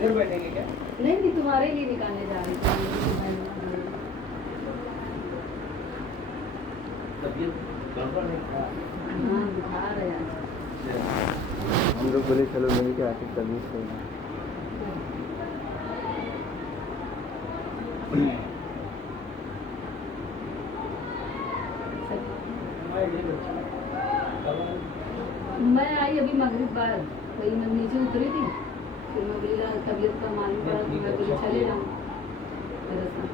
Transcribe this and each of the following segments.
इधर बैठेंगे क्या? नहीं, तुम्हारे लिए निकालने जा रही थी। तबीयत गड़बड़ है क्या? हाँ, बुखार है यार। हम लोग बोले चलो मिल के आके तबीयत सही है। मैं आई अभी मगरिब बाद, वही मैं नीचे उतरी थी, फिर मैं बोली तबीयत का मालूम पड़ा तो मैं बोली चले जाऊँ मेरे साथ।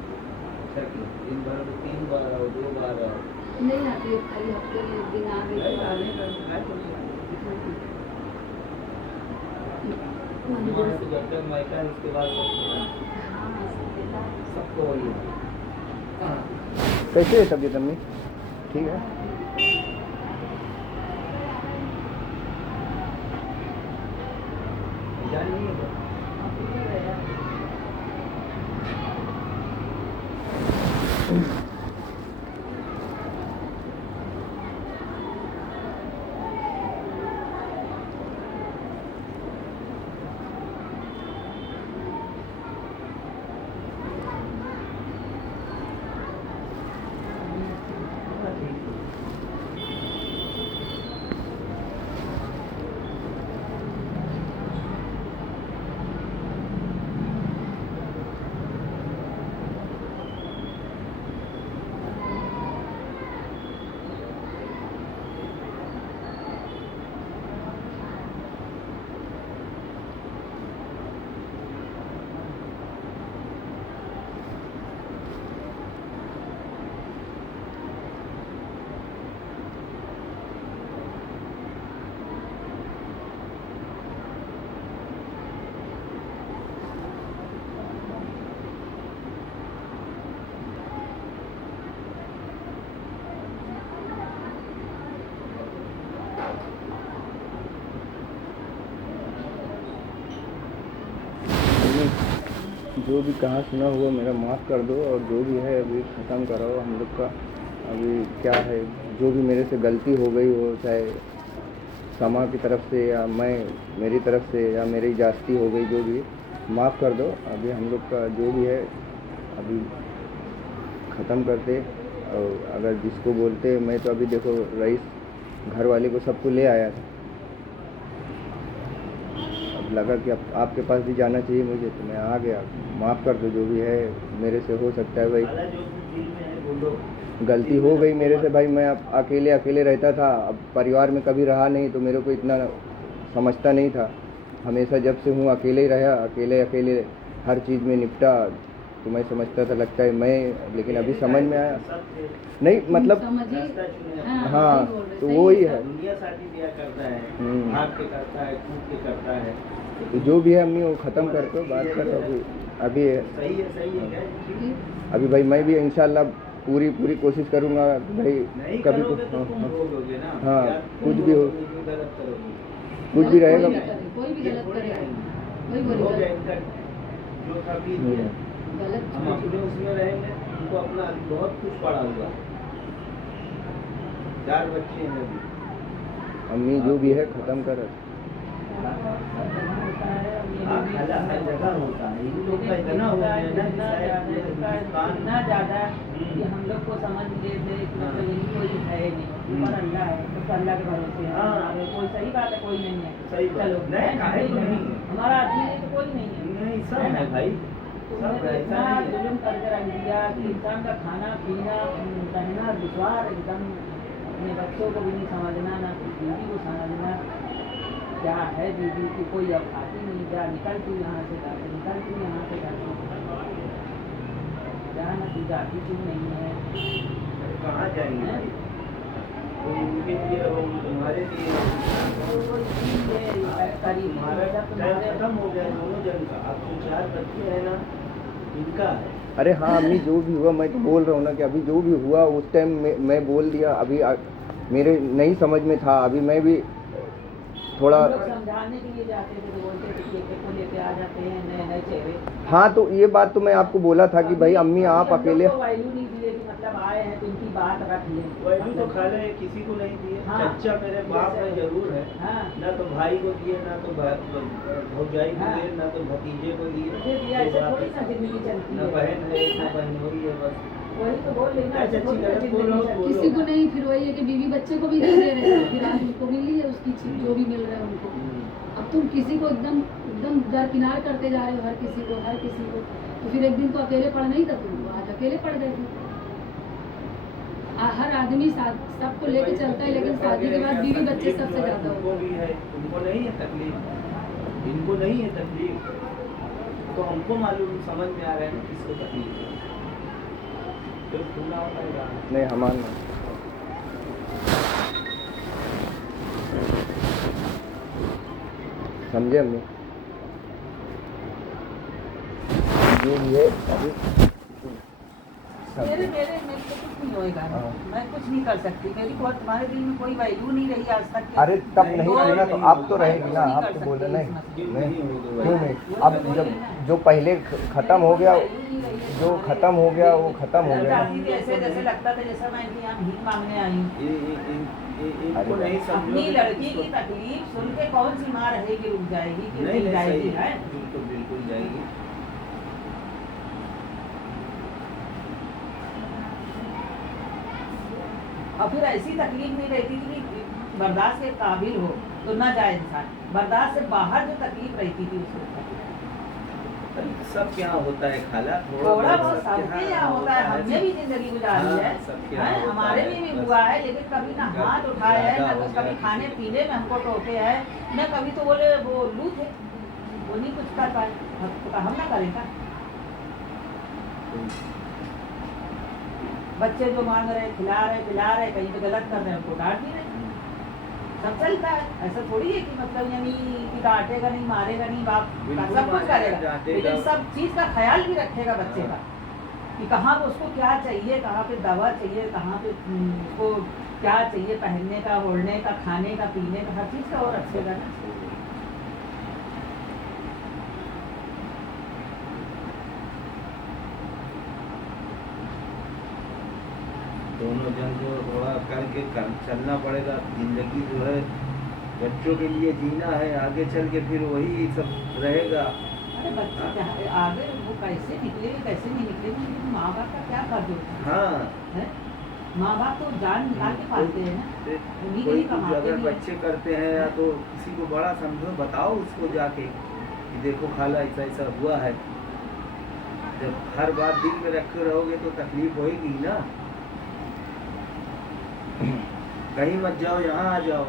दिन भर में 3 बार आओ, 2 बार आओ। नहीं आती है, खाली हफ्ते में 1 दिन आ गई। हमारा तो जब तक मायका है उसके बाद सबको वही है। कैसे है तबीयत अम्मी? ठीक है। जान नहीं है जो भी कहा सुना हुआ मेरा माफ़ कर दो, और जो भी है अभी ख़त्म करो हम लोग का। अभी क्या है, जो भी मेरे से गलती हो गई हो, चाहे समा की तरफ से या मेरी तरफ से या मेरी जास्ती हो गई, जो भी माफ़ कर दो। अभी हम लोग का जो भी है अभी ख़त्म करते। और अगर जिसको बोलते, मैं तो अभी देखो रईस घर वाले को सबको ले आया था। अब लगा कि अब आपके पास भी जाना चाहिए मुझे, तो मैं आ गया। माफ़ कर दो, जो भी है मेरे से हो सकता है भाई, गलती हो गई मेरे से भाई। मैं अब अकेले रहता था, अब परिवार में कभी रहा नहीं, तो मेरे को इतना समझता नहीं था। हमेशा जब से हूँ अकेले ही रहा, अकेले हर चीज़ में निपटा, तो मैं समझता था लगता है मैं, लेकिन अभी समझ में आया नहीं, मतलब हाँ, तो वो ही है। दुनिया साथी दिया करता है, भाग के करता है, कूद के करता है। तो जो भी है अम्मी वो ख़त्म कर दो, बात कर दो। अभी सही है क्या? अभी भाई मैं भी इंशाल्लाह पूरी कोशिश करूँगा भाई। नहीं कभी करोगे तो तुम भोगोगे ना। हाँ, यार, कुछ भी हो, गलत करोगे, कुछ भी रहेगा। कोई भी गलत करेगा, वही हो गया बोलेगा इनका जो था बीत गया। गलत। हम अपने उसमें रहेंगे, उनको अपना बहुत कुछ पड़ा हुआ। 4 बच्चे हैं अभी। अम्मी जो भी है ख़त्म कर। हाँ, खाला हर जगह होता है। इन लोग का इतना हो गया ना कि शायद इतना ज़्यादा कि हम लोग को समझ लेते कि मतलब यही कोई है नहीं, ऊपर अल्लाह है, तो अल्लाह के भरोसे है। हमारे कोई सही बात है, कोई नहीं है। सही बात। चलो नहीं, काहे को नहीं है? हमारा आदमी है तो कोई नहीं है। नहीं, सब है भाई, सब तुमने तो ऐसा इतना नहीं है। जुल्म करके रख दिया कि इंसान का खाना पीना रहना दुश्वार एकदम। अपने बच्चों को भी नहीं समझना, ना बीवी को समझना क्या है बीवी की। कोई अब आती नहीं, जा निकल तू यहाँ से, निकल तू यहाँ से, जाना तू जाती तू नहीं है। कहाँ जाएंगे भाई? कोई उनके लिए और तुम्हारे लिए। तुम्हारा टाइम खत्म हो गया दोनों जन का। अब जो 4 बच्चे हैं ना, इनका है। अरे हाँ अम्मी, जो भी हुआ मैं तो बोल रहा हूँ ना कि अभी जो भी हुआ उस टाइम मैं बोल दिया। अभी मेरे नहीं समझ में था, अभी मैं भी थोड़ा। हम लोग समझाने के लिए जाते थे तो बोलते थे कि एक को लेके आ जाते हैं नए नए चेहरे। हाँ तो ये बात तो मैं आपको बोला था कि भाई अम्मी आप अकेले। वैल्यू नहीं दिए कि मतलब आए हैं तो इनकी बात रख लें। वैल्यू तो खाले किसी को नहीं दिए। हाँ। चच्चा मेरे बाप में जरूर है। हाँ। ना तो भाई को दिए, ना तो भौजाई को हाँ। दिए, ना तो भतीजे को दिए। मुझे दिया ऐसे थोड़ी ना जिंदगी चलती ना है। बहन है, ना बहन वही है बस। वही तो बोल रही ना, ऐसे थोड़ी ना चाची जिंदगी गलत बोल चलती है। किसी को नहीं, फिर वही है कि बीवी बच्चे को भी नहीं दे रहे हैं, फिर आज उनको मिली है उसकी चीज जो भी मिल रहा है उनको। अब तुम किसी को एकदम एकदम दरकिनार करते जा रहे हो, हर किसी को तो फिर एक दिन तो अकेले पड़ना ही था तुमको, आज अकेले पड़ गए थे। हर आदमी सबको लेके चलता है, लेकिन शादी के बाद बीवी बच्चे सबसे ज्यादा उनको होते भी है, उनको नहीं है तकलीफ, इनको नहीं है तकलीफ, तो हमको मालूम समझ में आ रहा है ना किसको तकलीफ है। तो खुला होगा नहीं हमारा समझे अम्मी जो भी है अभी मेरे तो कुछ नहीं होएगा। हाँ। मैं कुछ नहीं कर सकती, मेरी बहुत तुम्हारे दिल में कोई वैल्यू नहीं रही आज तक। अरे तब नहीं, नहीं नहीं, थी ना, तो नहीं, अब तो नहीं, रहेगी ना। नहीं आप कर तो सकते बोले इस नहीं मसले में। नहीं नहीं होगी क्यों वैल्यू। नहीं। अब जब जो पहले खत्म हो गया, जो खत्म हो गया वो खत्म हो गया। जाती थी ऐसे जैसे लगता था जैसा मैं इनकी यहाँ भीख मांगने आई हूँ। इनको नहीं अपनी समझो लड़की की तकलीफ सुन के कौन सी माँ रहेगी, रुक जाएगी कि नहीं रुक जाएगी है। बिल्कुल बिल्कुल जाएगी। और फिर ऐसी तकलीफ नहीं रहती थी कि बर्दाश्त के काबिल हो तो ना जाए इंसान, बर्दाश्त से बाहर जो तकलीफ रहती थी उसको। सब क्या होता है खाला, थोड़ा बहुत सबके यहाँ होता है, हमने भी जिंदगी गुजारी है, हैं? हमारे लिए भी हुआ है, लेकिन कभी ना हाथ उठाए है, ना तो कभी खाने पीने में हमको टोके है, न कभी तो बोले वो लू थे, वो नहीं कुछ कर पाए, हम ना करेंगे। बच्चे जो मांग रहे खिला रहे पिला रहे, कहीं पे गलत कर रहे हैं उनको डांट भी रहे, सब चलता है। ऐसा थोड़ी है कि मतलब यानी कि डांटेगा नहीं मारेगा नहीं बाप, सब कुछ करेगा, लेकिन सब चीज का ख्याल भी रखेगा बच्चे का कि कहाँ पे उसको क्या चाहिए, कहाँ पे दवा चाहिए, कहाँ पे उसको क्या चाहिए, पहनने का, ओढ़ने का, खाने का, पीने का, हर चीज का वो रखेगा ना। दोनों जन को थोड़ा करके चलना पड़ेगा। जिंदगी जो है बच्चों के लिए जीना है, आगे चल के फिर वही सब रहेगा। अरे बच्चे क्या आगे वो कैसे निकलेंगे कैसे नहीं निकलेंगे, लेकिन माँ बाप का क्या कर दो हाँ, है? माँ बाप तो जान निकाल के पालते हैं ना, उन्हीं के कोई लिए कुछ कमाते अगर भी हैं। बच्चे करते हैं या तो किसी को बड़ा समझो, बताओ उसको जाके कि देखो खाला ऐसा ऐसा हुआ है। जब हर बात दिल में रखे रहोगे तो तकलीफ होगी ना। कहीं मत जाओ, यहाँ आ जाओ,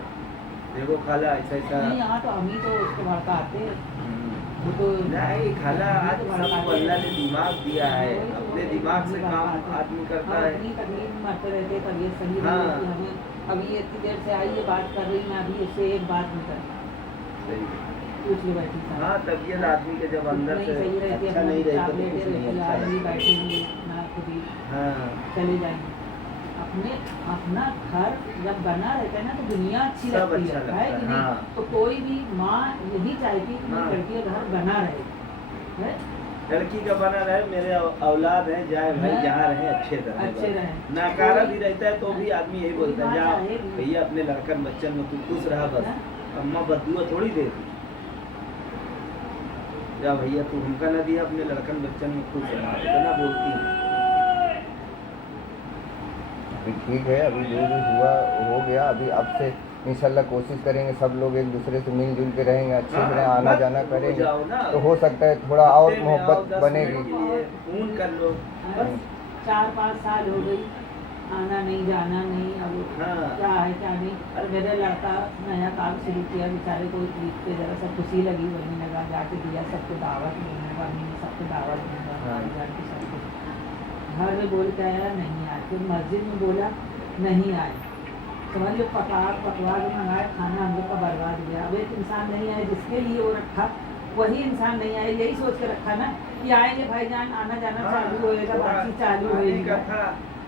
देखो खाला ऐसा ऐसा। नहीं यहाँ तो हम ही तो उसको भड़काते हैं, वो तो नहीं खाला, आज सबको अल्लाह ने दिमाग दिया है, अपने दिमाग से काम आदमी करता है। अपनी तकलीफ में मरते रहते, तबीयत सही हाँ। नहीं रहती हमें। अभी ये इतनी देर से आई ये बात कर रही, मैं अभी उससे एक बात नहीं कर सही। पूछ ली बैठी था। हाँ, तबीयत आदमी के जब अंदर से सही रहती है, अच्छा नहीं रहता तो लेटे कुछ नहीं रहती अच्छा आदमी लगता। बैठे हुए ना खुद ही हाँ, चले जाएंगे। अपना घर जब बना रहता है ना तो दुनिया अच्छी सब लगती अच्छा है लगता कि है, नहीं? हाँ। तो कोई भी माँ यही चाहती है कि हाँ। मेरी लड़की का घर बना रहे है? लड़की का बना रहे, मेरे औलाद है जाए भाई हाँ। जहाँ रहे अच्छे अच्छे रहे। रहें। नाकारा भी रहता है तो भी आदमी यही बोलता है कोई जा बात चाहेगी। भैया अपने लड़कन बच्चन में तू खुश रहा बस, हाँ। अम्मा बदुआ थोड़ी देती। जा भैया तू हमका ना दिया, अपने लड़कन बच्चन में खुश रहा, इतना बोलती है। अभी ठीक है, अभी जो भी हुआ हो गया। अभी अब से इंशाल्लाह कोशिश करेंगे सब लोग एक दूसरे से मिलजुल के रहेंगे, अच्छे से हाँ, आना मत जाना हो करेंगे जाओ ना। तो हो सकता है थोड़ा और हफ्ते में आओ, मोहब्बत 10 बनेगी। मिनट के लिए फोन कर लो बस 4-5 साल हो गई, आना नहीं जाना नहीं। अब हाँ। क्या है क्या नहीं। और मेरा लड़का नया काम शुरू किया, बेचारे को ईद पे जरा सा खुशी लगी, वही लगा जाके दिया सबको दावत देने का, सबको दावत देने हाँ। का, सबको घर में बोल के आया नहीं आए, फिर मस्जिद में बोला नहीं आए, समझ लो पकवान मंगाए, खाना हम लोग का बर्बाद गया। अब एक इंसान नहीं आए जिसके लिए वो रखा, वही इंसान नहीं आए, यही सोच के रखा ना कि आएंगे भाईजान, आना जाना हाँ, चालू होएगा, थोड़ा बातचीत चालू आने का होएगा। था,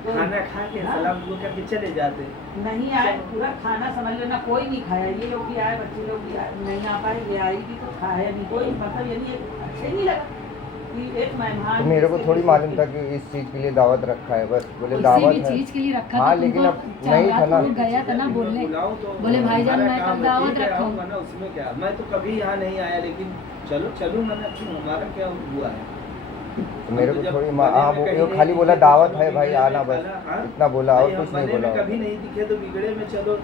तो खाना खा के हाँ। सलाम दुआ करके चले जाते। नहीं आए पूरा खाना समझ लो ना, कोई नहीं खाया, ये लोग भी आए, बच्चे लोग भी आए, नहीं आ पाए, ये आई भी तो खाया नहीं कोई, मतलब यानी अच्छे नहीं लगा कि एक मेहमान। तो मेरे को जिसके थोड़ी बीच मालूम में- था कि इस चीज़ के लिए दावत रखा है, बस बोले किसी दावत भी है। चीज के लिए रखा हाँ, था लेकिन तुमको, अब नहीं था ना। वो गया था ना बोलने, बुलाओ तो बोले भाईजान हमारा मैं काम कल है, दावत ठीक है, रखा आऊंगा हूँ। ना, उसमें क्या, मैं तो कभी यहाँ नहीं आया, लेकिन चलो चलूँ मैंने, क्यों, हमारा क्या हुआ है। तो मेरे हम को तो जब थोड़ी बने हाँ, में वो कहीं ये नहीं खाली बोला दिखे तो दावत चलो है भाई बिगड़े आना, में बस खाना, हाँ? इतना बोला और भाई, कुछ हम नहीं बने में बोला। कभी नहीं दिखे तो बिगड़े में चलो।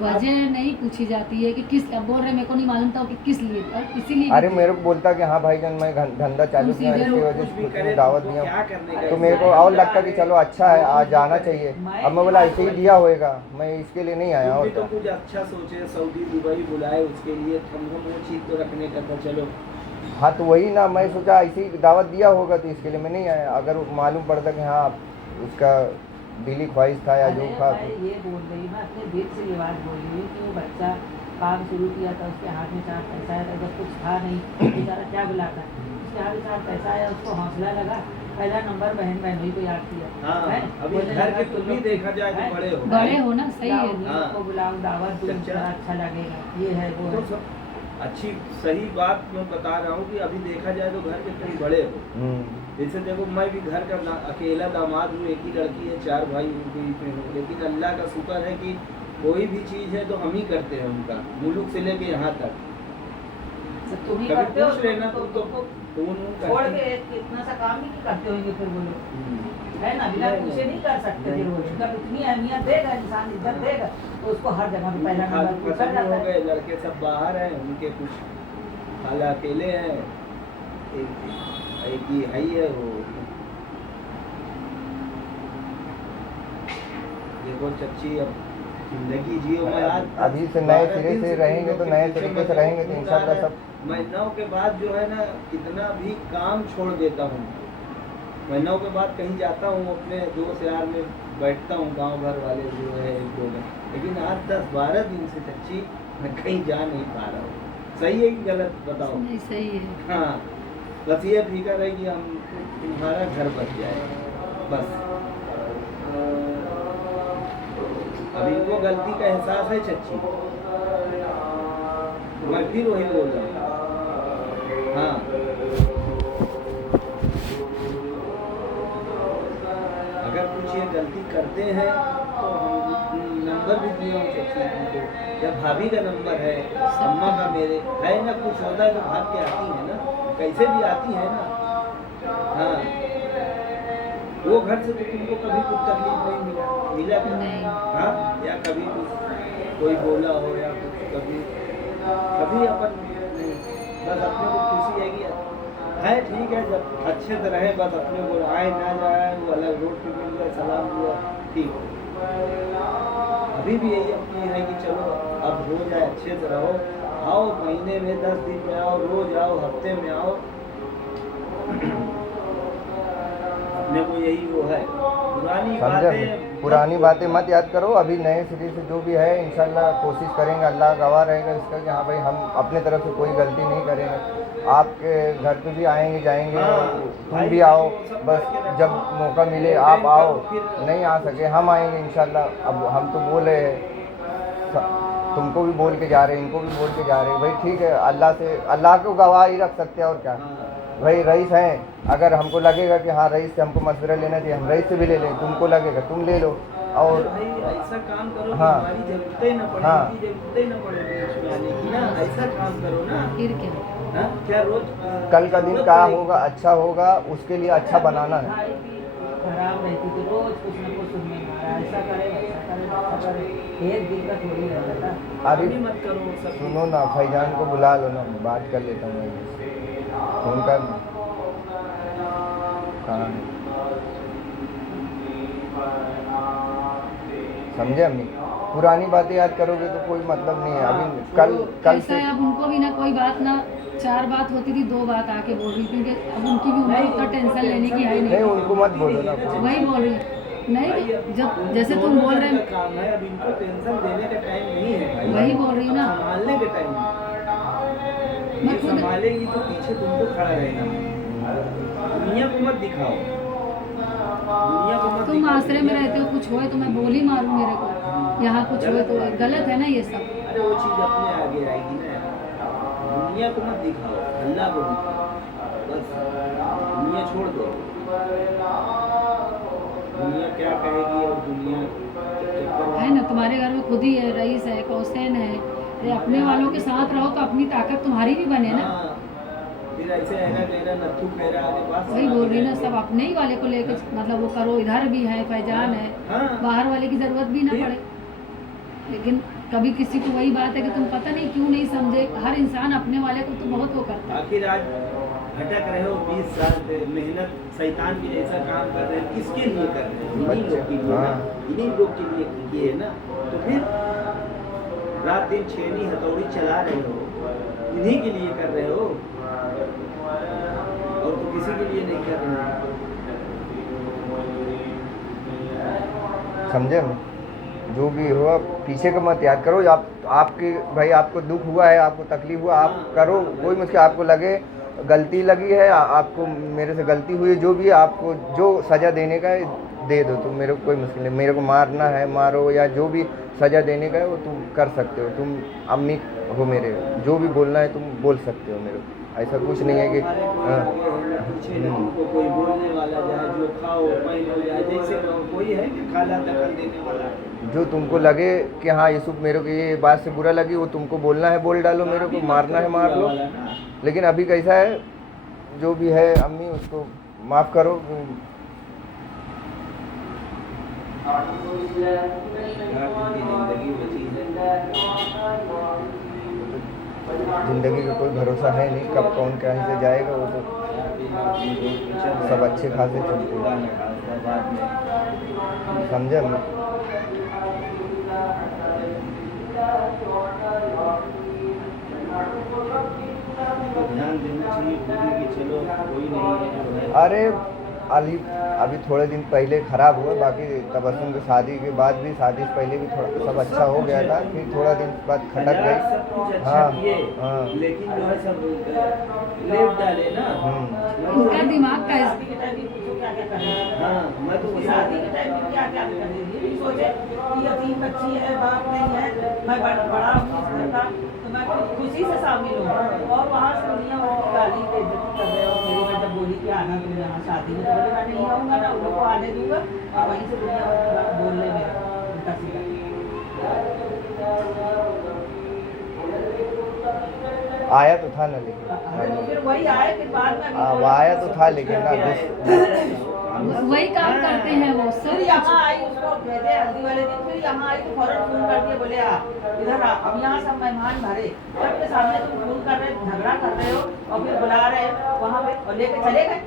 वजह नहीं पूछी जाती है कि किस, अब बोल रहे मेरे को नहीं मालूम था कि किस लिए, और इसीलिए अरे मेरे को बोलता कि हाँ भाईजान मैं धंधा चालू किया सीधे इसकी लोग वजह कुछ से भी तुम्हें करे दावत तुमको दिया। क्या करने का तो है? मेरे को और लगता कि चलो अच्छा है आज जाना चाहिए। अब मैं बोला ऐसे ही दिया होएगा, मैं इसके लिए नहीं आया तुम भी होता। तो कुछ अच्छा सोचे, सऊदी दुबई बुलाए, उसके लिए हमको वो चीज़ तो रखने का था, चलो। हाँ तो वही ना, मैं सोचा ऐसे ही दावत दिया होगा तो इसके लिए मैं नहीं आया। अगर मालूम पड़ता कि हाँ उसका दिली ख्वाहिश था या जो अरे था मैं ये बोल रही हूँ, अपने दिल से ये बात बोल रही हूँ कि वो बच्चा काम शुरू किया था, उसके हाथ में 4 पैसा आया था, जब कुछ था नहीं बेचारा क्या बुलाता, उसके हाथ में 4 पैसा आया, उसको हौसला लगा, पहला नंबर बहन बहनोई को याद किया। हाँ, हैं? अभी बोलने घर लगा के तुम तुम भी लोग- देखा जाए तो हैं? बड़े हो। बड़े हो ना, सही लाओ, है। उन हाँ। लोग को बुलाओ, दावत दो, अच्छा। बड़ा अच्छा लगेगा, ये है वो तो है। सब अच्छी सही बात मैं बता रहा हूँ कि अभी देखा जाए तो घर के तुम बड़े हो। जैसे देखो मैं भी घर का अकेला दामाद हूँ, एक ही लड़की है, 4 भाई उनके बीच में हूँ, लेकिन अल्लाह का शुक्र है कि कोई भी चीज़ है तो हम ही करते हैं उनका, मुल्क से लेके यहाँ तक। तो तुम ही कभी करते हो पूछ लेना तो तुम तो छोड़ के इतना सा काम ही नहीं करते होंगे फिर वो लोग, है ना, बिना नहीं, पूछे नहीं कर सकते फिर वो लोग। जब इतनी अहमियत देगा इंसान, इज्जत देगा, तो उसको हर जगह पे पहला नंबर पूछा खत्म जाता हो है। गए, लड़के सब बाहर हैं, उनके कुछ खाला अकेले हैं, एक ही है वो। देखो चच्ची, अब जिंदगी जियो में आज अभी से नए सिरे से रहेंगे तो नए तरीके से रहेंगे तो इंशाल्लाह सब। महीनों के बाद जो है ना, कितना भी काम छोड़ देता हूँ, महीनों के बाद कहीं जाता हूँ, अपने दोस्त यार में बैठता हूँ, गांव भर वाले जो है एक दो में, लेकिन आज 10-12 दिन से चच्ची मैं कहीं जा नहीं पा रहा हूँ। सही है कि गलत बताओ? नहीं सही है। हाँ, बस ये फिक्र है कि हम तुम्हारा घर बच जाए, बस। अब इनको गलती का एहसास है चच्ची, मैं फिर वही बोल रहा हूँ। हाँ, अगर कुछ ये गलती करते हैं तो हम नंबर भी दिए हूँ चच्ची को, या भाभी का नंबर है, अम्मा का मेरे है ना, कुछ होता है तो भाग के आती है ना, कैसे भी आती है ना। हाँ, वो घर से तो तुमको कभी कुछ तकलीफ नहीं मिला क्या? नहीं। हाँ, या कभी कुछ कोई बोला हो या कुछ कभी कभी अपन नहीं, बस अपने को खुशी है कि है ठीक है, जब अच्छे से रहे, बस अपने को आए ना जाए, वो अलग रोड पे मिल जाए, सलाम हुआ, ठीक। अभी भी यही अपनी है कि चलो अब हो जाए, अच्छे से रहो, आओ महीने में 10 दिन में आओ, रोज आओ, हफ्ते में आओ, अपने को यही वो है। पुरानी बातें मत याद करो, अभी नए सिरे से जो भी है इंशाल्लाह कोशिश करेंगे, अल्लाह गवाह रहेगा इसका कि हाँ भाई हम अपने तरफ से कोई गलती नहीं करेंगे। आपके घर पे भी आएंगे जाएंगे, हाँ, तुम भी आओ, बस जब मौका मिले आप आओ, नहीं आ सके हम आएंगे इंशाल्लाह। अब हम तो बोले तुमको भी बोल के जा रहे हैं, इनको भी बोल के जा रहे हैं, भाई ठीक है, अल्लाह से अल्लाह को गवाह ही रख सकते हैं और क्या। भाई रईस हैं, अगर हमको लगेगा कि हाँ रईस से हमको मशवरा लेना चाहिए, हम रईस से भी ले लें, तुमको लगेगा तुम ले लो। और भाई ऐसा काम करो कि हाँ, हमारी जरूरत ही ना पड़े, हाँ, उनकी जरूरत ही ना पड़े बीच में आने की ना, ऐसा काम करो ना। फिर क्या, हाँ, क्या रोज कल का दिन क्या होगा, अच्छा होगा, उसके लिए अच्छा बनाना है। खाई पी खराब रहती थी, रोज कुछ न कुछ सुनने में आ रहा है, ऐसा करे वैसा करे वैसा करे, एक दिन का थोड़ी रहता था। अरे अभी मत करो सब। सुनो ना, फैजान को बुला लो ना, बात कर लेता हूँ मैं, फोन कर। कहाँ है? समझे अम्मी, पुरानी बातें याद करोगे तो कोई मतलब नहीं है। अभी कल ऐसा से है, अब उनको भी ना कोई बात ना, 4 बात होती थी, 2 बात आके बोल रही, क्योंकि अब उनकी भी उम्र उतना टेंशन लेने की है नहीं, नहीं। उनको मत बोलो ना। वही बोल रही नहीं, जब जैसे तुम बोल रहे का काम है, अब इनको टेंशन देने का टाइम नहीं है भाई, वही बोल रही हूँ ना, संभालने के टाइम है। मैं ये खुद संभालेगी तो पीछे तुमको खड़ा रहना, दुनिया को मत दिखाओ, दुनिया को मत तुम दिखाओ। आश्रय में रहते हो, कुछ होए तो मैं बोली मारूं मेरे को, यहाँ कुछ होए तो गलत है ना ये सब। अरे वो चीज अपने आगे आएगी ना। दुनिया को मत दिखाओ, अल्लाह को दिखाओ बस। दुनिया छोड़ दो, दुनिया क्या कहेगी और दुनिया है ना, तुम्हारे घर में खुद ही है, रईस है, कौसैन है, अरे अपने वालों के साथ रहो तो अपनी ताकत तुम्हारी भी बने ना। हाँ, फिर ऐसे हैगा मेरा नथु फेरा के पास वही बोल रही ना, सब अपने ही वाले को लेकर मतलब वो करो, इधर भी है, फैजान है, हाँ। बाहर वाले की जरूरत भी ना पड़े। लेकिन कभी किसी को वही बात है कि तुम पता नहीं क्यों नहीं समझे, हर इंसान अपने वाले को तो बहुत वो करता है। आखिर आज भटक रहे हो 20 साल से, मेहनत शैतान की जैसा काम कर रहे हैं, किसके लिए कर रहे हैं? इन्हीं लोग के लिए ना, इन्हीं लोग के लिए किए ना। तो फिर रात दिन छेनी हथौड़ी चला रहे हो, इन्हीं के लिए कर रहे हो, और तो किसी के लिए नहीं कर रहे हो। समझे हम? जो भी हुआ पीछे का मत याद करो। आपके भाई आपको दुख हुआ है, आपको तकलीफ हुआ, आप करो, कोई मुश्किल आपको लगे, गलती लगी है, आपको मेरे से गलती हुई है, जो भी आपको जो सज़ा देने का है दे दो। तुम मेरे को कोई मुश्किल नहीं, मेरे को मारना है मारो, या जो भी सज़ा देने का है वो तुम कर सकते हो। तुम अम्मी हो मेरे, जो भी बोलना है तुम बोल सकते हो मेरे को। ऐसा कुछ नहीं है कि पीछे तुमको कोई बोलने वाला जाए, जो खाओ पहनो जाए, जैसे कोई है कि खाला दखल देने वाला। जो तुमको लगे कि हाँ यूसुफ मेरे को ये बात से बुरा लगी, वो तुमको बोलना है बोल डालो, मेरे को मारना है मार लो। लेकिन अभी कैसा है, जो भी है अम्मी उसको माफ़ करो। जिंदगी बची है, ज़िंदगी का कोई भरोसा है नहीं, कब कौन कहीं से जाएगा। वो तो सब अच्छे खासे चलते हैं, समझे हम? ध्यान देना चाहिए कि चलो कोई नहीं है जो है। अरे अभी थोड़े दिन पहले ख़राब हुआ, बाकी तबस्सुम की शादी के बाद भी, शादी से पहले भी थोड़ा सब अच्छा हो गया था, फिर थोड़ा दिन बाद खटक यार सब कुछ गई। अच्छा हाँ किए, हाँ लेकिन जो है सब लेप डाले ना। इसका दिमाग का शादी के टाइम भी पूछो क्या क्या कर रहे हैं। हाँ, मैं तो उसकी शादी के टाइम में क्या क्या कर रही है, ये भी सोचे कि यतीम बच्ची है, बाप नहीं है, मैं बड़ा हूँ इस घर का, तो मैं खुशी से शामिल हूँ। और वहाँ से दुनिया उनकी गाली बेइज्जती कर रहे हो। मेरी मैं जब बोली कि आना तुम यहाँ शादी में, तो बोले मैं नहीं आऊँगा ना, उन लोग को आने दूँगा, और वहीं से दुनिया बोल ले मेरा उल्टा सीधा। आया तो था ना, लेकिन तो फिर वही आए, फिर बाद में वो आया तो था, लेकिन ना वही काम करते हैं वो फिर सब। यहाँ आई, उसको भेजे हल्दी वाले दिन, फिर यहाँ आई तो फौरन फोन कर दिया, बोले इधर आ। अब यहाँ सब मेहमान भरे, सबके सामने तुम फोन कर रहे, झगड़ा कर रहे हो, और फिर बुला रहे हो वहाँ पे, और लेके चले गए।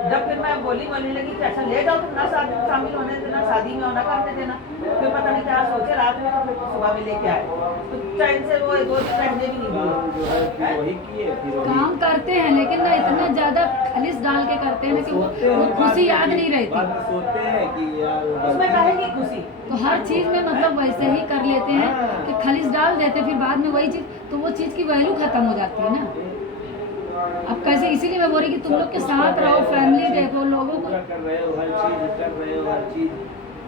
जब फिर मैं बोलने लगी कि अच्छा ले जाओ, तुम ना शादी में शामिल होने देना, शादी में होना करने देना। फिर पता नहीं क्या सोचे रात में, तो फिर सुबह में लेके आए, तो चैन से वो 2 दिन रहने भी नहीं दिए। वही किए, फिर वही काम करते हैं, लेकिन ना इतना ज्यादा खलिस डाल के करते हैं ना कि वो खुशी याद नहीं रहती। बाद में सोचते हैं कि यार वो उसमें गलती- कहेगी खुशी। तो हर चीज में मतलब वैसे ही कर लेते हैं कि खलिस डाल देते, फिर बाद में वही चीज, तो वो चीज की वैल्यू खत्म हो जाती है ना। अब कैसे, इसीलिए मैं बोल रही कि तुम लोग के साथ रहो, फैमिली देखो, लोगों को पूरा कर रहे हो, हर चीज कर रहे हो, हर चीज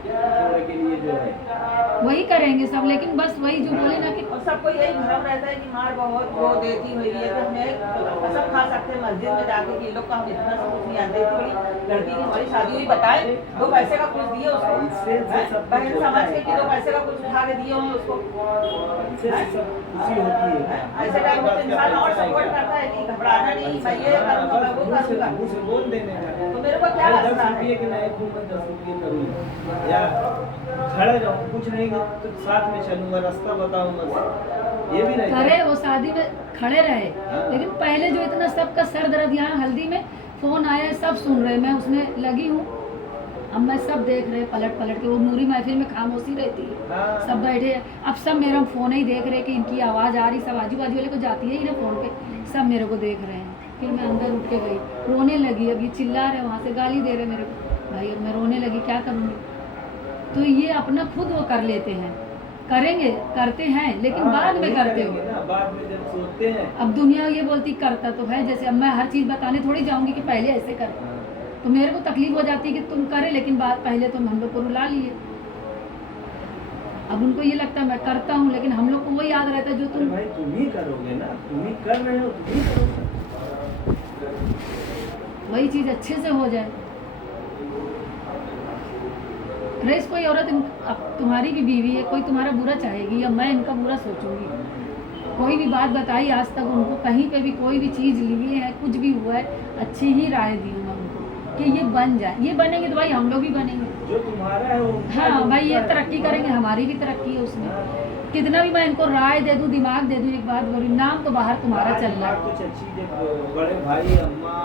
छोड़ने के लिए जो है वही करेंगे सब। लेकिन बस वही जो बोले ना कि और सबको यही भ्रम रहता है कि मार बहुत वो देती हुई है, तो हमें कसम खा सकते हैं मस्जिद में जाके कि लोग का हम इतना सब कुछ नहीं जानते। थोड़ी लड़की की हमारी शादी हुई, बताए 2 पैसे का कुछ दिए उसको, इससे सब बहन समझ के कि 2 पैसे का कुछ उठा के दिए हों उसको। इससे सब खुशी होती है। ऐसे टाइम में तो इंसान और सपोर्ट करता है कि घबराना नहीं, मैं ये करूँगा, मैं वो करूँगा। मुँह से बोल देने का। तो मेरे को क्या 10 हंसना है? रुपये के नए खूब 10 रुपये करूँगा, या खड़े रहूँ, कुछ नहीं तो साथ में चलूँगा, रास्ता बताऊँगा, ये भी नहीं करे वो शादी में खड़े रहे। लेकिन पहले जो इतना सबका सर दर्द, यहाँ हल्दी में फोन आया, सब सुन रहे, मैं उसमें लगी हूँ। अब मैं सब देख रहे पलट पलट के, वो नूरी महफिल में खामोशी रहती है, सब बैठे, अब सब मेरा फोन ही देख रहे कि इनकी आवाज़ आ रही, सब आजू बाजू वाले को जाती है ही ना फोन पे, सब मेरे को देख रहे हैं। फिर मैं अंदर उठ के गई, रोने लगी। अब ये चिल्ला रहे, वहाँ से गाली दे रहे मेरे को, भाई अब मैं रोने लगी, क्या करूँगी। तो ये अपना खुद वो कर लेते हैं, करेंगे, करते हैं, लेकिन बाद में करते हो। बाद में जब सोचते हैं। अब दुनिया ये बोलती करता तो है, जैसे अब मैं हर चीज़ बताने थोड़ी जाऊंगी कि पहले ऐसे कर, तो मेरे को तकलीफ हो जाती है कि तुम करे, लेकिन बात पहले तुम हम लोग को रुला लिए। अब उनको ये लगता है मैं करता हूँ, लेकिन हम लोग को वो याद रहता है जो अरे तुम भाई तुम ही करोगे ना, तुम ही कर रहे हो, तुम ही करोगे। वही चीज अच्छे से हो जाए। रेस कोई औरत अब तुम्हारी भी बीवी है, कोई तुम्हारा बुरा चाहेगी या मैं इनका बुरा सोचूंगी? कोई भी बात बताई आज तक उनको, कहीं पे भी कोई भी चीज़ लिए है, कुछ भी हुआ है, अच्छी ही राय दी मैं उनको कि ये बन जाए। ये बनेंगे तो भाई हम लोग भी बनेंगे। जो तुम्हारा है वो हाँ भाई, ये तरक्की करेंगे, हमारी भी तरक्की है उसमें। कितना भी मैं इनको राय दे दूँ, दिमाग दे दूँ, एक बात बोली, नाम तो बाहर तुम्हारा चल रहा है। कुछ अच्छी बड़े भाई अम्मा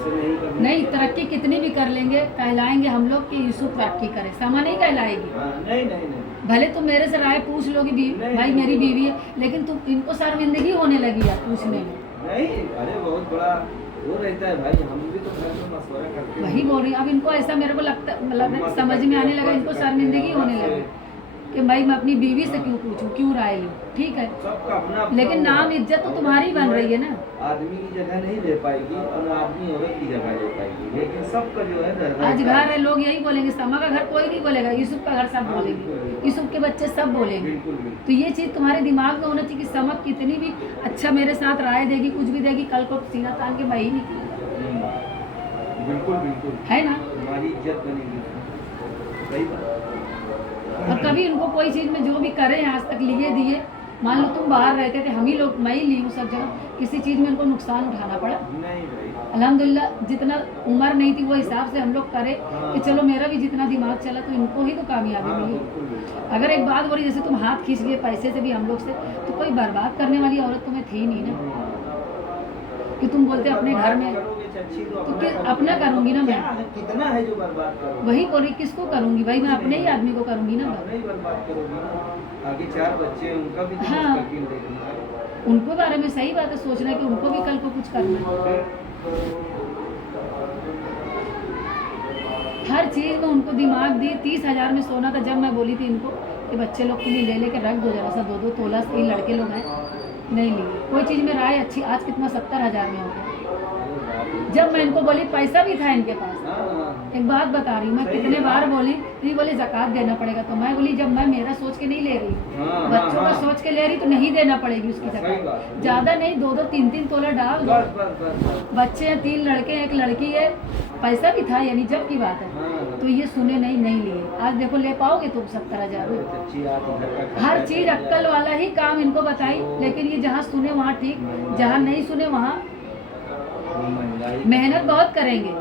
से नहीं करनी। नहीं, तरक्की कितनी भी कर लेंगे, कहलाएंगे हम लोग कि यूसुफ तरक्की करे, समा नहीं कहलाएगी। हाँ, नहीं नहीं नहीं, भले तुम मेरे से राय पूछ लोगी नहीं, भाई मेरी बीवी है, लेकिन तुम इनको शर्मिंदगी होने लगी यार पूछने में। नहीं, अरे बहुत बड़ा वो रहता है भाई, हम भी तो घर में मशवरा करते हैं। वही बोल रही हूँ। अब इनको ऐसा मेरे को लगता मतलब समझ में आने लगा, इनको शर्मिंदगी होने लगी कि भाई मैं अपनी बीवी से क्यों पूछूं, क्यों राय लूं। ठीक है, सबका अपना अपना लेकिन नाम इज्जत तो तुम्हारी बन रही है ना। आदमी की जगह नहीं ले पाएगी और ना आदमी औरत की जगह ले पाएगी, लेकिन सबका जो है घर आज घर है, लोग यही बोलेंगे, समा का घर कोई नहीं बोलेगा, यूसुफ का घर सब बोलेंगे, यूसुफ के बच्चे सब बोलेंगे। बिल्कुल बिल्कुल। तो ये चीज़ तुम्हारे दिमाग में होना चाहिए कि समा कितनी भी अच्छा मेरे साथ राय देगी, कुछ भी देगी, कल को सीना तान के मैं ही निकलूंगा, बिल्कुल बिल्कुल, है ना। हमारी इज्जत बनेगी, सही बात। और कभी इनको कोई चीज़ में जो भी करें आज तक लिए दिए, मान लो तुम बाहर रहते थे, हम ही लोग, मैं ही ली हूँ सब जगह, किसी चीज़ में इनको नुकसान उठाना पड़ा? नहीं भाई, अल्हम्दुलिल्लाह जितना उम्र नहीं थी वो हिसाब से हम लोग करे कि चलो मेरा भी जितना दिमाग चला तो इनको ही तो कामयाबी हाँ मिली। बिल्कुल बिल्कुल। अगर एक बात बोली जैसे तुम हाथ खींच लिए पैसे से भी हम लोग से, तो कोई बर्बाद करने वाली औरत तुम्हें थी नहीं ना कि तुम बोलते अपने घर में करोगे चाची तो तो अपना करूंगी ना मैं। क्या है, कितना है जो बर्बाद करोगे? वही बोल रही, किसको करूंगी भाई, मैं अपने ही आदमी को करूंगी ना। अपना ही बर्बाद करोगी ना, आगे 4 बच्चे हैं उनका भी तो हाँ। मुस्तकबिल देखना है। उनको बारे में सही बात है, सोचना है कि उनको भी कल को कुछ करना है। हर चीज़ में उनको दिमाग दी। 30,000 में सोना था, जब मैं बोली थी इनको कि बच्चे लोग के लिए ले लेके रख दो जरा सा, 2-2 तोला, ये लड़के लोग हैं, नहीं लिए कोई चीज़ में राय अच्छी। आज कितना 70,000 में हो गया। जब मैं इनको बोली, पैसा भी था इनके पास, हाँ, एक बात बता रही हूँ मैं, सही कितने है। बार बोली, तो ये बोली ज़कात देना पड़ेगा। तो मैं बोली जब मैं मेरा सोच के नहीं ले रही हूँ, हाँ, बच्चों का हाँ। सोच के ले रही तो नहीं देना पड़ेगी उसकी सही बात ज़कात। है। ज़्यादा नहीं, 2-2, 3-3 तोला डाल दो। बस बस बस, बच्चे हैं, 3 लड़के हैं, 1 लड़की है, पैसा भी था, यानी जब की बात है। हाँ। तो ये सुने नहीं लिए। आज देखो ले पाओगे तुम 70,000 में। अच्छी आज घर का खर्चा हर चीज चल अक्कल जाए। वाला ही काम इनको बताई, लेकिन ये जहाँ सुने वहाँ ठीक, जहाँ नहीं सुने वहाँ महंगाई, मेहनत बहुत करेंगे।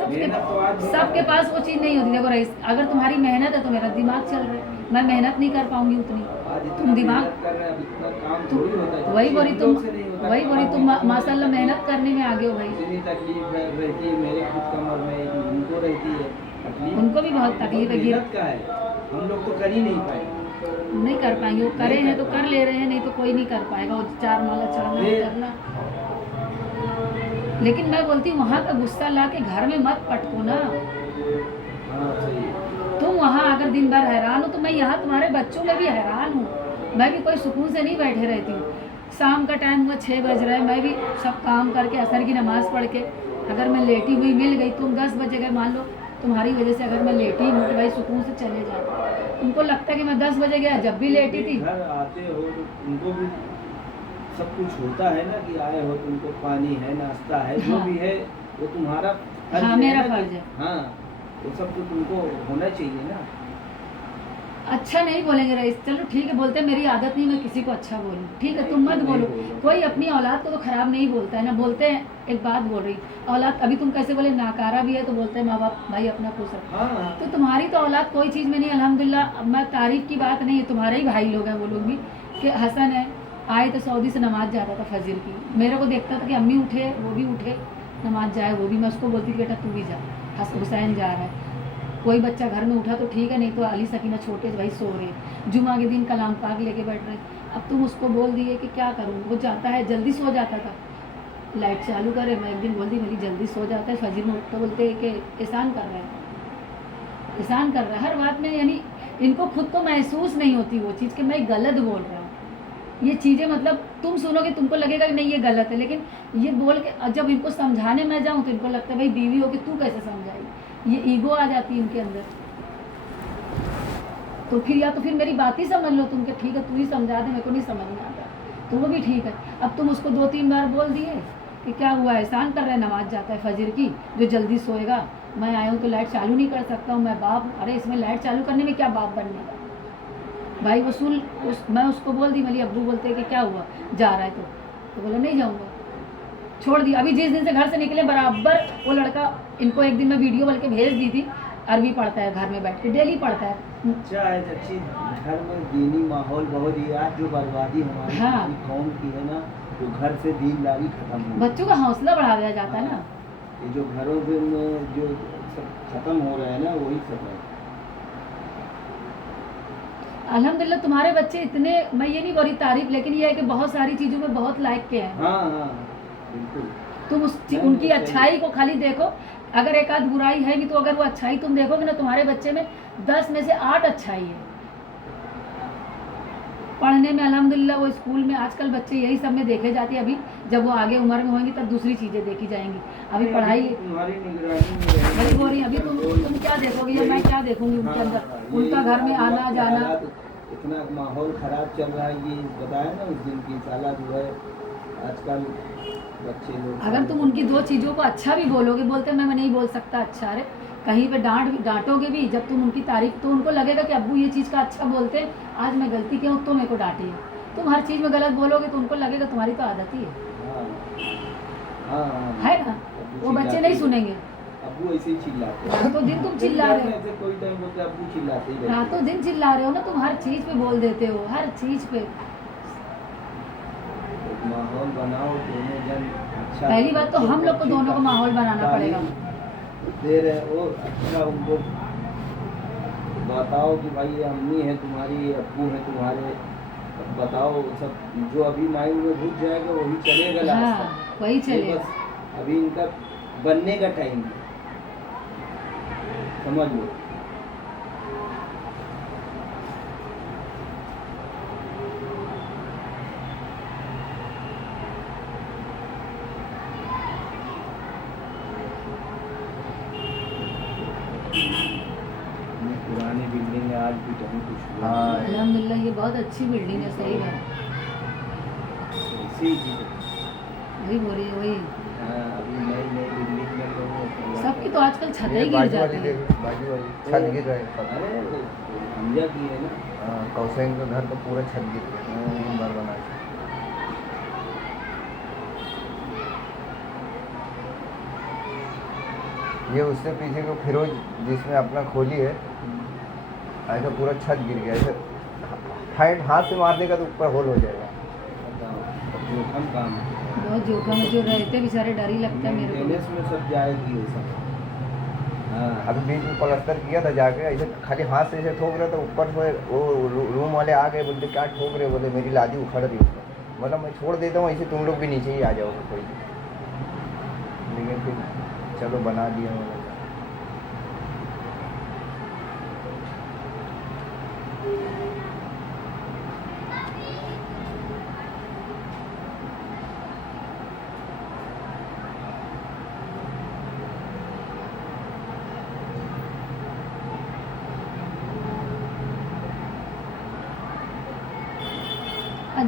मेहनत तो आज सबके पास वो चीज़ नहीं होती। देखो रईस, अगर तुम्हारी मेहनत है तो मेरा दिमाग चल रहा है, मैं मेहनत नहीं कर पाऊंगी उतनी। आज इतना तुम दिमाग मेहनत कर रहे हैं, अब इतना काम थोड़ी होता है। वही बोली तुम, लोग से नहीं होता, वही बोली तुम माशाल्लाह मेहनत करने में आगे हो भाई। इतनी तकलीफ रहती है मेरे खुद कमर में, उनको रहती है तकलीफ। उनको भी बहुत तकलीफ है, मेहनत का है, हम लोग तो कर ही नहीं पाए। नहीं कर पाएंगे, वो करे हैं तो कर ले रहे हैं, नहीं तो कोई नहीं कर पाएगा। वो 4 माला चढ़ना फिर- करना। लेकिन मैं बोलती हूँ वहाँ का गुस्सा ला के घर में मत पटको ना। हाँ सही है। तुम वहाँ अगर दिन भर हैरान हो तो मैं यहाँ तुम्हारे बच्चों में भी हैरान हूँ। मैं भी कोई सुकून से नहीं बैठे रहती हूँ। शाम का टाइम हुआ, 6 बज रहे हैं, मैं भी सब काम करके असर की नमाज़ पढ़ के अगर मैं लेटी हुई मिल गई, तुम 10 बजे गए, मान लो तुम्हारी वजह से अगर मैं लेटी हूँ तो भाई सुकून से चले जाओ। तुमको लगता है कि मैं 10 बजे गया, जब भी लेटी थी। घर आते हो तो उनको भी सब कुछ होता है ना, कि आए हो तुमको पानी है, नाश्ता है, जो हाँ। भी है वो तुम्हारा फर्ज हाँ, है मेरा ना कि- फर्ज है। हाँ, वो सब तो तुमको होना चाहिए ना। अच्छा नहीं बोलेंगे रईस, चलो ठीक है, बोलते हैं मेरी आदत नहीं मैं किसी को अच्छा बोलूं, ठीक है तुम मत बोलो। कोई अपनी औलाद को तो खराब नहीं बोलता है ना। बोलते हैं, एक बात बोल रही, औलाद अभी तुम कैसे बोले नाकारा भी है तो बोलते हैं माँ बाप भाई अपना खुश रखो। हाँ, तो तुम्हारी तो औलाद कोई चीज़ में नहीं, अल्हम्दुलिल्लाह। अब मैं तारीफ की बात नहीं है, तुम्हारे ही भाई लोग हैं वो लोग भी, कि हसन है, आए तो सऊदी से नमाज जाता था फजर की, मेरे को देखता था कि अम्मी उठे वो भी उठे, नमाज जाए वो भी, मैं उसको बोलती थी बेटा तू भी जा, हुसैन जा रहा है। कोई बच्चा घर में उठा तो ठीक है, नहीं तो अली सकीना छोटे भाई सो रहे, जुमा के दिन कलाम पाक लेके बैठ रहे। अब तुम उसको बोल दिए कि क्या करूँ, वो जाता है जल्दी सो जाता था, लाइट चालू करे, मैं एक दिन बोल दी मेरी जल्दी सो जाता है, फजर में उठता बोलते कि एहसान कर रहा है, एहसान कर रहा है हर बात में। यानी इनको खुद को महसूस नहीं होती वो चीज़ कि मैं गलत बोल रहा हूँ। ये चीज़ें मतलब तुम सुनोगे तुमको लगेगा कि नहीं ये गलत है, लेकिन ये बोल के जब इनको समझाने में जाऊँ तो इनको लगता है भाई बीवी हो के तू कैसे समझाएगी, ये ईगो आ जाती है इनके अंदर। तो फिर या तो फिर मेरी बात ही समझ लो तुम, कि ठीक है तू ही समझा दे, मेरे को नहीं समझ में आता, तो वो भी ठीक है। अब तुम उसको 2-3 बार बोल दिए कि क्या हुआ, एहसान कर रहा है, नमाज जाता है फजर की, जो जल्दी सोएगा, मैं आया हूँ तो लाइट चालू नहीं कर सकता हूँ, मैं बाप, अरे इसमें लाइट चालू करने में क्या बाप बनने का भाई। मैं उसको बोल दी, मेरी अब्बू बोलते हैं कि क्या हुआ, जा रहा है तो बोला नहीं जाऊँगा, छोड़ दिया। अभी जिस दिन से घर से निकले बराबर वो लड़का, इनको एक दिन मैं वीडियो बल्कि भेज दी थी, अरबी पढ़ता है घर में बैठ के, डेली पढ़ता है। अच्छा है अच्छी, घर में दीनी माहौल बहुत ही, आज जो बर्बादी हमारी हाँ। हमारी कौम की है ना, तो घर से दीनदारी खत्म हो बच्चों का हौसला बढ़ा दिया जाता है ना। ये जो घरों में जो सब खत्म हो रहे हैं ना, वही सब है। अल्हम्दुलिल्लाह तुम्हारे बच्चे इतने, मैं ये नहीं बोल रही तारीफ, लेकिन ये है कि बहुत सारी चीज़ों में बहुत लायक के हैं। हाँ हाँ बिल्कुल। तुम उनकी अच्छाई को खाली देखो, अगर एक आध बुराई है भी तो अगर वो अच्छाई तुम देखोगे ना, तुम्हारे बच्चे में 10 में से 8 अच्छाई है। पढ़ने में अल्हम्दुलिल्लाह, वो स्कूल में आजकल बच्चे यही सब में देखे जाते हैं। अभी जब वो आगे उम्र में होंगे तब दूसरी चीज़ें देखी जाएंगी, अभी पढ़ाई तुम्हारी निगरानी में रहेगी। वही बोल रही, अभी तुम क्या देखोगे या मैं क्या देखूंगी उनके अंदर, उनका घर में आना जाना। इतना माहौल खराब चल रहा है, ये बताया ना उस दिन की साला जो है आजकल बच्चे लोग। अगर तुम उनकी 2 चीज़ों को अच्छा भी बोलोगे, बोलते मैं नहीं बोल सकता अच्छा, अरे कहीं पे डांटोगे भी, जब तुम उनकी तारीफ, तो उनको लगेगा कि अब्बू ये चीज़ का अच्छा बोलते हैं, आज मैं गलती किया हूँ तो मेरे को डांटी है। तुम हर चीज़ में गलत बोलोगे तो उनको लगेगा तुम्हारी तो आदत ही है। हाँ है ना, वो बच्चे नहीं सुनेंगे। अब्बू ऐसे ही चिल्लाते हैं। रातों दिन तुम चिल्ला रहे हो, ऐसे कोई टाइम बोलते अब्बू चिल्लाते ही रहते हैं। रातों दिन चिल्ला रहे हो ना तुम, हर चीज़ पे बोल देते हो, हर चीज़ पे। एक माहौल बनाओ दोनों जन अच्छा। पहली बात तो हम लोग को दोनों को माहौल बनाना पड़ेगा। दे रहे हो अच्छा, उनको बताओ कि भाई ये अम्मी है तुम्हारी, अब्बू है तुम्हारे, बताओ सब जो अभी माइंड में घुस जाएगा वही चलेगा लास्ट हाँ, तक। वही ये चलेगा। बस अभी इनका बनने का टाइम है, समझ लो। पुरानी बिल्डिंग है, आज भी कहीं कुछ हुआ हाँ। नहीं। अल्हम्दुलिल्लाह ये बहुत अच्छी बिल्डिंग है, सही है, इसी की वही बोल रही है वही। अभी नई बिल्डिंग में तो सबकी तो आजकल छत ये ही गिर बाजू जाती वाली है। देखो, बाजू वाली छत गिर रहा है सब। अरे वो हमजा की है ना। हाँ, कौसैन का घर तो पूरा छत गिर गया, घर बना के। ये उससे पीछे को फिरोज जिसमें अपना खोली है, ऐसा पूरा छत गिर गया, ऐसे हाथ से मारने का तो ऊपर होल हो जाएगा। बताओ, जोखम काम है। बहुत जोखम है, जो रहते बेचारे डर ही लगता है मेरे को। मेंटेनेंस में सब जाएगी ये सब। हाँ अभी बीच में प्लास्टर किया था जाके, ऐसे खाली हाथ से ऐसे ठोक रहे तो ऊपर से वो रूम वाले आ गए, बोलते क्या ठोक रहे, बोले मेरी लादी उखड़ रही ऊपर। मतलब मैं छोड़ देता हूँ ऐसे, तुम लोग भी नीचे ही आ जाओगे कोई, लेकिन फिर चलो बना दिया मैंने।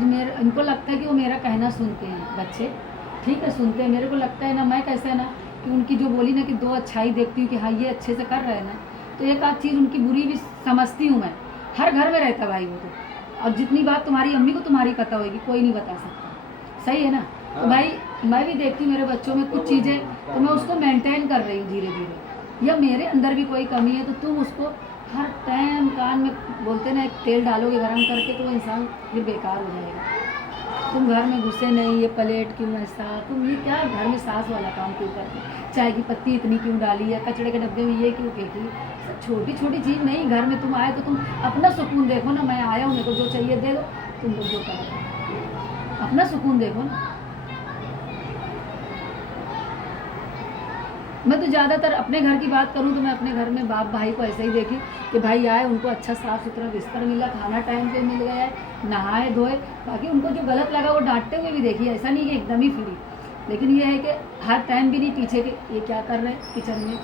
मेरे इनको लगता है कि वो मेरा कहना सुनते हैं बच्चे, ठीक है सुनते हैं। मेरे को लगता है ना, मैं कैसा है ना कि उनकी जो बोली ना कि 2 अच्छाई देखती हूँ कि हाँ ये अच्छे से कर रहे हैं ना, तो एक आध चीज़ उनकी बुरी भी समझती हूँ मैं। हर घर में रहता भाई वो तो, अब जितनी बात तुम्हारी अम्मी को तुम्हारी पता होगी, कोई नहीं बता सकता, सही है ना। तो भाई मैं भी देखती हूँ मेरे बच्चों में कुछ चीज़ें, तो मैं उसको मेंटेन कर रही हूँ धीरे धीरे। या मेरे अंदर भी कोई कमी है तो तुम उसको हर टाइम कान में बोलते ना, एक तेल डालोगे गरम करके तो वो इंसान फिर बेकार हो जाएगा। तुम घर में घुसे नहीं, ये प्लेट क्यों ऐसा, तुम ये क्या घर में सास वाला काम क्यों करते, चाय की पत्ती इतनी क्यों डाली है, कचड़े के डब्बे में ये क्यों फेंकी। सब छोटी छोटी चीज़ नहीं, घर में तुम आए तो तुम अपना सुकून देखो ना। मैं आया हूँ, मेरे को जो चाहिए दे दो, तुम लोग जो करो, अपना सुकून देखो ना। मैं तो ज़्यादातर अपने घर की बात करूँ तो मैं अपने घर में बाप भाई को ऐसे ही देखी कि भाई आए, उनको अच्छा साफ़ सुथरा बिस्तर मिला, खाना टाइम पे मिल गया है, नहाए धोए। बाकी उनको जो गलत लगा वो डांटते हुए भी देखी, ऐसा नहीं कि एकदम ही फ्री। लेकिन ये है कि हर टाइम भी नहीं पीछे के ये क्या कर रहे हैं किचन में,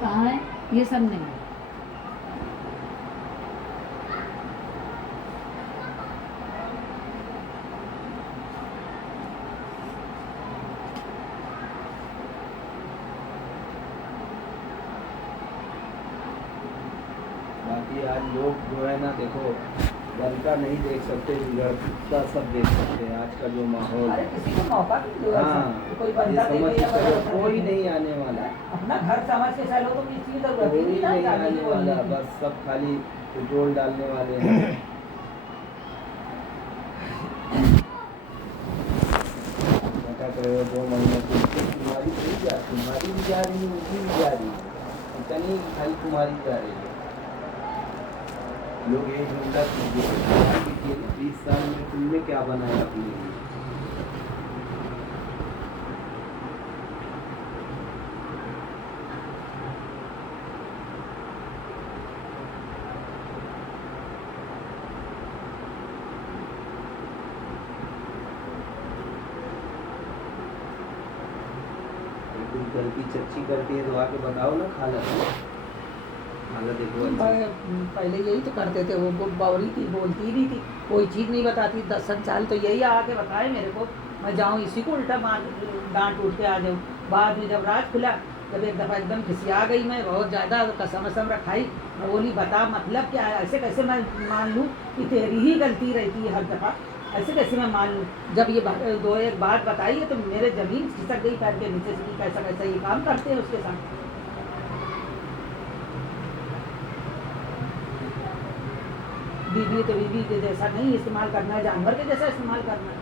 कहाँ है, ये सब नहीं है। बाकी आज लोग जो है ना, देखो घर का नहीं देख सकते, घर का सब देख सकते हैं। आज का जो माहौल अरे है, किसी को मौका भी दो ऐसा। हाँ, कोई ये बंदा समझ देखे या के चलो, बंदा कोई देखे। नहीं आने वाला, अपना घर समझ के चलो तो किसी की जरूरत कोई ही नहीं ना नहीं जाने आने की वाला, बोलने की। बस सब खाली पेट्रोल डालने वाले हैं। क्या कर रहे हो 2 महीने से? तुम्हारी नहीं जा, तुम्हारी भी जा रही है, उनकी भी जा रही है, इतनी खाली तुम्हारी जा रही है। लोग ये ढूंढा कीजिए 20 साल में तुमने क्या बनाया अपने लिए। कुछ गलती चच्ची करती है तो आके बताओ ना, खाला देखो अच्छी। पहले यही तो करते थे, वो बावरी थी, बोलती नहीं थी, कोई चीज़ नहीं बताती। 10 साल तो यही आके बताए मेरे को, मैं जाऊँ इसी को उल्टा डांट उठ के आ जाऊँ। बाद में जब राज खुला, जब एक दफ़ा एकदम खिसिया गई मैं बहुत ज़्यादा, कसम वसम रखाई। मैं बोली बता मतलब क्या है, ऐसे कैसे मैं मान लूँ कि तेरी ही गलती रहती है हर दफ़ा, ऐसे कैसे मैं मान लूँ। जब ये दो एक बात बताई है तो मेरे ज़मीन खिसक गई पैर के नीचे से कि कैसा कैसा ये काम करते हैं उसके साथ। बीवी तो बीवी के जैसा नहीं इस्तेमाल करना है, जानवर के जैसा इस्तेमाल करना है।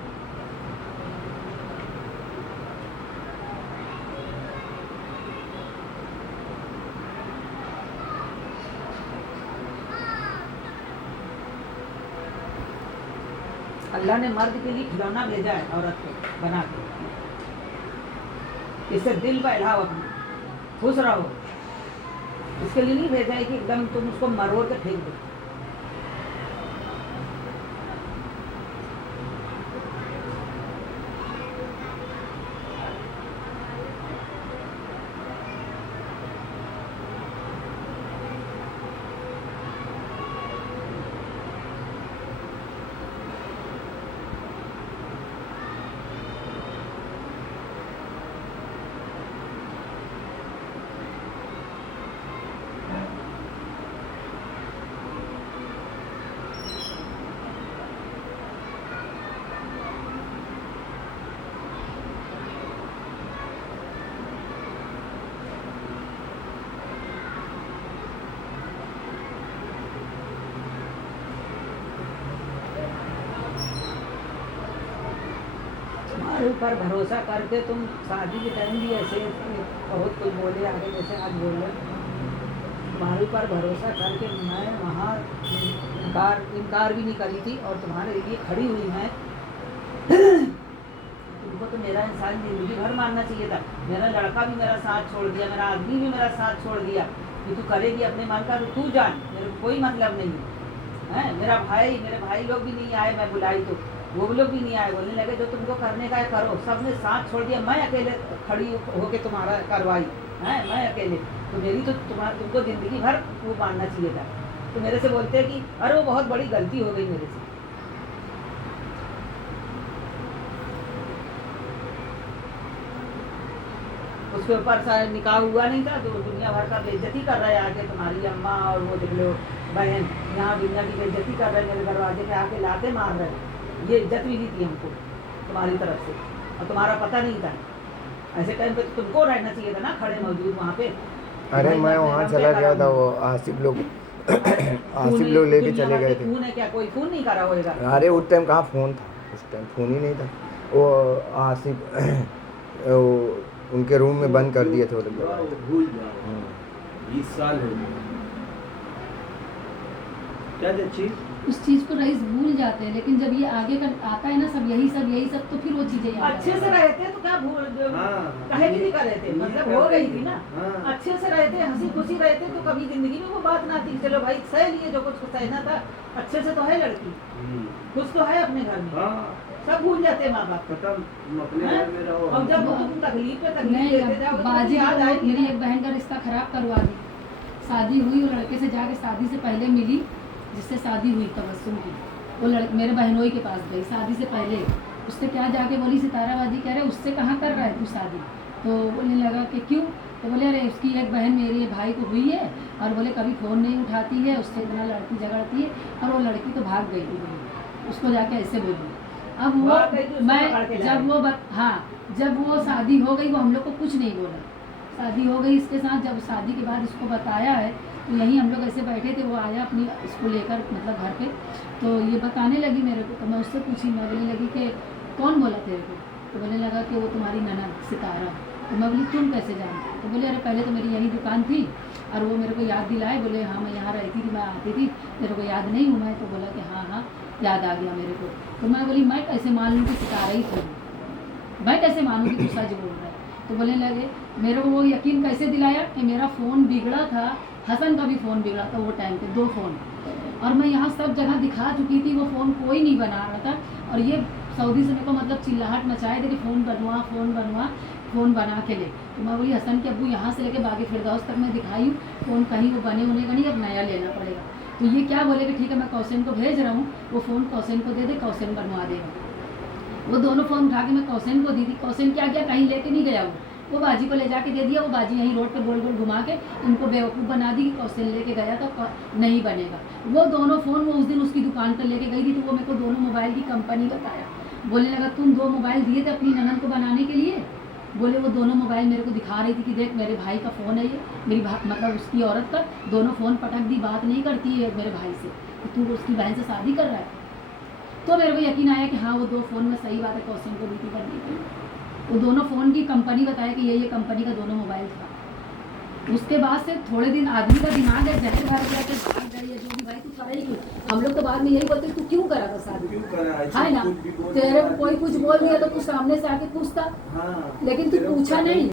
अल्लाह ने मर्द के लिए खिलौना भेजा है औरत को बना के, इससे दिल बहलाओ अपना, खुश रहो। इसके लिए नहीं भेजा है कि एकदम तुम उसको मरोड़ के फेंक दो। तुम्हारे ऊपर भरोसा करके तुम शादी के टाइम भी ऐसे बहुत कोई बोले आगे जैसे आज बोल रहे, तुम्हारे ऊपर भरोसा करके मैं वहाँ इनकार भी नहीं करी थी और तुम्हारे लिए खड़ी हुई मैं। तुमको तो मेरा इंसान जिंदगी भर मानना चाहिए था। मेरा लड़का भी मेरा साथ छोड़ दिया, मेरा आदमी भी मेरा साथ छोड़ दिया कि तू करेगी अपने मन का, तू जान, मेरे को कोई मतलब नहीं है। मेरे भाई लोग भी नहीं आए, मैं बुलाई तो वो लोग भी नहीं आए, बोलने लगे जो तुमको करने का है करो। सबने साथ छोड़ दिया, मैं अकेले खड़ी होके तुम्हारा कार्रवाई है, मैं अकेले। तो मेरी तो तुमको ज़िंदगी भर वो मानना चाहिए था। तो मेरे से बोलते हैं कि अरे वो बहुत बड़ी गलती हो गई मेरे से। उसके ऊपर निकाह हुआ नहीं था तो दुनिया भर का बेइज्जती कर रहे हैं आके, तुम्हारी अम्मा और वो देख लो बहन यहाँ दुनिया की बेइज्जती कर रहे हैं, मेरे दरवाजे पे आके लाते मार रहे हैं। ये इज्जत भी नहीं थी हमको तुम्हारी तरफ से, और तुम्हारा पता नहीं था। ऐसे टाइम पे तो तुमको रहना चाहिए था ना खड़े मौजूद वहाँ पे। अरे मैं वहाँ चला गया था, वो आसिफ लोग लेके चले गए थे। फोन है क्या, कोई फोन नहीं करा होगा? अरे उस टाइम कहाँ फ़ोन था, उस टाइम फ़ोन ही नहीं था। वो आसिफ उनके रूम में बंद कर दिए थे वो लोग। भूल जाओ, 20 साल हो गए। क्या चीज़ उस चीज को रईस भूल जाते हैं, लेकिन जब ये आगे का आता है ना सब यही सब तो फिर वो चीजें याद अच्छे आती से हैं। रहते तो क्या भूल हाँ। कहे भी नहीं कर रहे थे, मतलब हो गई थी ना। हाँ। अच्छे से रहते, हंसी खुशी रहते तो कभी जिंदगी में वो बात ना आती। चलो भाई सह लिए जो कुछ सहना था, अच्छे से तो है लड़की, खुश तो है अपने घर में, हाँ सब भूल जाते हैं माँ बाप। खत्म, तुम अपने हैं? घर में रहो। और जब तुम तकलीफ पे तकलीफ नहीं, देते जाओ अब तो बाजी याद को आएगी मेरी ना। एक बहन का रिश्ता खराब करवा दी। शादी हुई, वो लड़के से जाके शादी से पहले मिली, जिससे शादी हुई तबस्सुम की, वो मेरे बहनोई के पास गई शादी से पहले। उससे क्या जाके बोली सिताराबाजी कह रहे उससे कहाँ कर रहा है तू शादी? तो बोलने लगा कि क्यों? तो बोले अरे उसकी एक बहन मेरे भाई को हुई है, और बोले कभी फ़ोन नहीं उठाती है, उससे इतना लड़की झगड़ती है, और वो लड़की तो भाग गई थी, उसको जाके ऐसे बोली। अब वो भाग गई तो उसको पकड़ के मैं लाए। जब वो हाँ, जब वो शादी हो गई वो हम लोग को कुछ नहीं बोला। शादी हो गई इसके साथ, जब शादी के बाद इसको बताया है तो यहीं हम लोग ऐसे बैठे थे, वो आया अपनी इसको लेकर मतलब घर पे, तो ये बताने लगी मेरे को। तो मैं उससे पूछी, मैं बोलने लगी कि कौन बोला तेरे को? तो बोलने लगा कि वो तुम्हारी ननद सितारा। तो मैं बोली तुम कैसे जानते? तो बोले अरे पहले तो मेरी यही दुकान थी, और वो मेरे को याद दिलाए, बोले हाँ मैं यहाँ रहती थी, मैं आती थी, मेरे को याद नहीं हूँ मैं? तो बोला कि हाँ हाँ याद आ गया मेरे को। तो मैं बोली मैं कैसे मान लूँ कि सितारा ही थी, मैं कैसे मानूँ कि तू सच बोल रहा है? तो बोलने लगे मेरे को वो यकीन कैसे दिलाया कि मेरा फ़ोन बिगड़ा था, हसन का भी फ़ोन बिगड़ा था वो टाइम पे, 2 फ़ोन, और मैं यहाँ सब जगह दिखा चुकी थी, वो फ़ोन कोई नहीं बना रहा था, और ये सऊदी से मेरे को मतलब चिल्लाहट मचाए थे कि फ़ोन बनवा फ़ोन बना के ले। तो मैं बोली हसन के अब्बू यहाँ से लेके बागी फिरदौस तक मैं दिखाई हूँ, फ़ोन कहीं वो बने होने का नहीं, अब नया लेना पड़ेगा। तो ये क्या बोले कि ठीक है मैं कौसैन को भेज रहा हूँ, वो फ़ोन कौसैन को दे दे, कौसैन बनवा देगा। वो दोनों फ़ोन उठा के मैं कौसैन को दी थी, कौसैन क्या किया कहीं लेके नहीं गया, वो बाजी को ले जाके दे दिया। वो बाजी यहीं रोड पे गोल गोल घुमा के इनको बेवकूफ़ बना दी कि कौसैन लेके गया तो नहीं बनेगा। वो दोनों फ़ोन वो उस दिन उसकी दुकान पर लेके गई थी, तो वो मेरे को दोनों मोबाइल की कंपनी बताया। बोलने लगा तुम 2 मोबाइल दिए थे अपनी ननद को बनाने के लिए? बोले वो दोनों मोबाइल मेरे को दिखा रही थी कि देख मेरे भाई का फ़ोन है ये, मेरी मतलब उसकी औरत का, दोनों फ़ोन पटक दी, बात नहीं करती है मेरे भाई से, तो तू उसकी बहन से शादी कर रहा है। तो मेरे को यकीन आया कि हाँ वो 2 फ़ोन में सही बात है, कौसैन को दी थी करने के लिए। वो दोनों फ़ोन की कंपनी बताया कि ये कंपनी का दोनों मोबाइल था। उसके बाद से थोड़े दिन आदमी का दिमाग है जहर भर गया कि भाग गई है जो भी, भाई तू करे क्यों? हम लोग तो बाद में यही बोलते तू क्यों करा था शादी, क्यों करा? ऐसे है ना? कुछ भी बोल तेरे दिया। को कोई कुछ बोल दिया तो तू सामने से आके पूछता, हाँ लेकिन तू तेरे को पूछा पता नहीं।